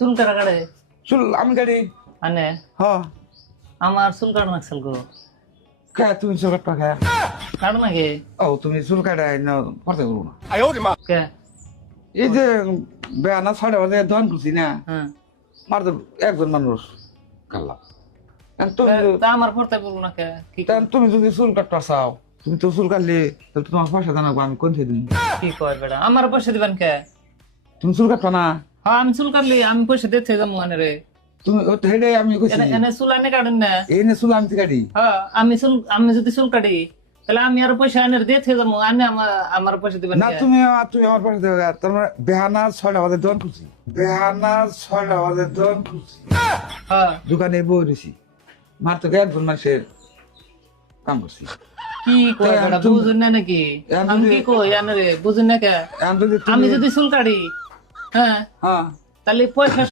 চুল কাটা কাটে চুল আমি কাটি আনে হ আমার চুল কাটা নাকসাল গো কে তুমি চুল কাটবা কে কাটো নাকি ও তুমি চুল কাটাই না পড়তে করবো না কে এই যে বেয়ানা 6টা বাজে দোকান খুলছি না হ্যাঁ মার তো একজন মানুষ কাল্লা তুমি তা আমার পড়তে বলবো না কে কি তুমি যদি চুল কাটতে চাও তুমি তো চুল কাটলে তাহলে তোমার পয়সা জানাবো আমি কোন থেকে দিন কি কয় বেটা আমার পয়সা দিবেন কে তুমি চুল কাটবা না হ্যাঁ আমি চুল কাটলি আমি পয়সা দিতে যাবো মানে রে তুমি হেডে আমি কইছি এনে চুল আনে কাটেন না এই নে চুল আমি কাটি হ্যাঁ আমি যদি চুল কাটি তাহলে আমি আর পয়সা আনে দিতে যাবো আনে আমার পয়সা দিবেন না কে? তুমি আমার পয়সা দেবে তোমার বেহানা 6টা বাজে দোকান খুলছি বেহানা 6টা বাজে দোকান খুলছি হ্যাঁ দোকানে বই রয়েছি মার তো একজন মানুষের কাম করছি কি কয় বেটা বুঝুন না নাকি আমি কি কই আনে রে বুঝুন না কে এখন যদি আমি যদি চুল কাটি হ্যাঁ হ্যাঁ তাহলে পয়সা